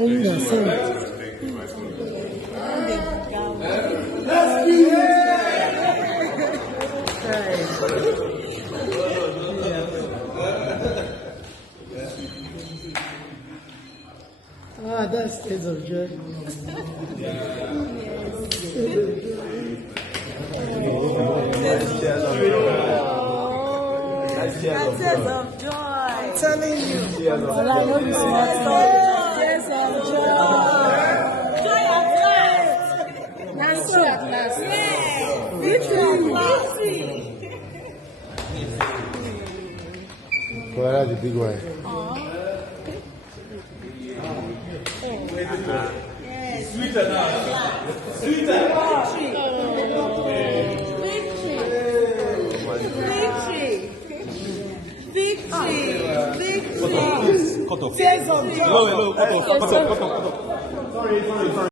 Let's be here. Ah, that's tears of joy. Tears of joy. I'm telling you. Tears of joy. Tears of joy. Joy at last. Answer at last. Victory. Well, that's the big one. Sweeter now. Sweeter. Victory. Cut off. Tears of joy. No, cut off. Sorry.